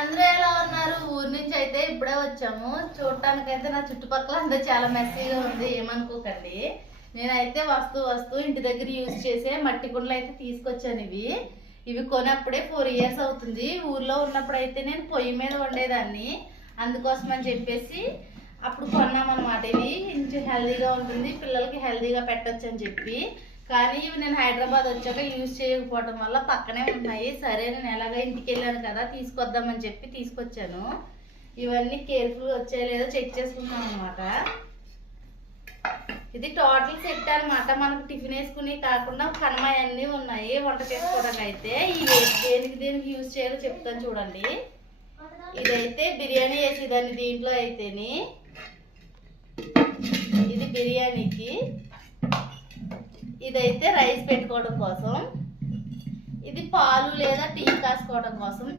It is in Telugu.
అందరూ ఎలా ఉన్నారు? ఊరి నుంచి అయితే ఇప్పుడే వచ్చాము. చూడటానికైతే నా చుట్టుపక్కల అంతా చాలా మెస్సీగా ఉంది ఏమనుకోకండి. నేనైతే వస్తూ వస్తూ ఇంటి దగ్గర యూజ్ చేసే మట్టి కుండలు అయితే తీసుకొచ్చాను ఇవి. ఇవి కొనప్పుడే ఫోర్ ఇయర్స్ అవుతుంది. ఊర్లో ఉన్నప్పుడు అయితే నేను పొయ్యి మీద వండేదాన్ని. అందుకోసం అని చెప్పేసి అప్పుడు కొన్నామన్నమాట ఇవి. కొంచెం హెల్దీగా ఉంటుంది. పిల్లలకి హెల్దీగా పెట్టచ్చు అని చెప్పి. కానీ ఇవి నేను హైదరాబాద్ వచ్చాక యూజ్ చేయకపోవడం వల్ల పక్కనే ఉన్నాయి. సరే నేను ఎలాగ ఇంటికి వెళ్ళాను కదా తీసుకొద్దామని చెప్పి తీసుకొచ్చాను. ఇవన్నీ కేర్ఫుల్ వచ్చాయో లేదో చెక్ చేసుకుంటాం అనమాట ఇది టోటల్ సెట్ అనమాట మనకు టిఫిన్ వేసుకుని కాకుండా కనమాయన్నీ ఉన్నాయి వంట చేసుకోవడానికి అయితే. ఇవి దేనికి దేనికి యూజ్ చేయాలో చెప్తాను చూడండి. ఇదైతే బిర్యానీ వేసేదాన్ని దీంట్లో అయితేని. ఇది బిర్యానీకి. ఇదైతే రైస్ పెట్టుకోవడం కోసం. ఇది పాలు లేదా టీ కాసుకోవడం కోసం.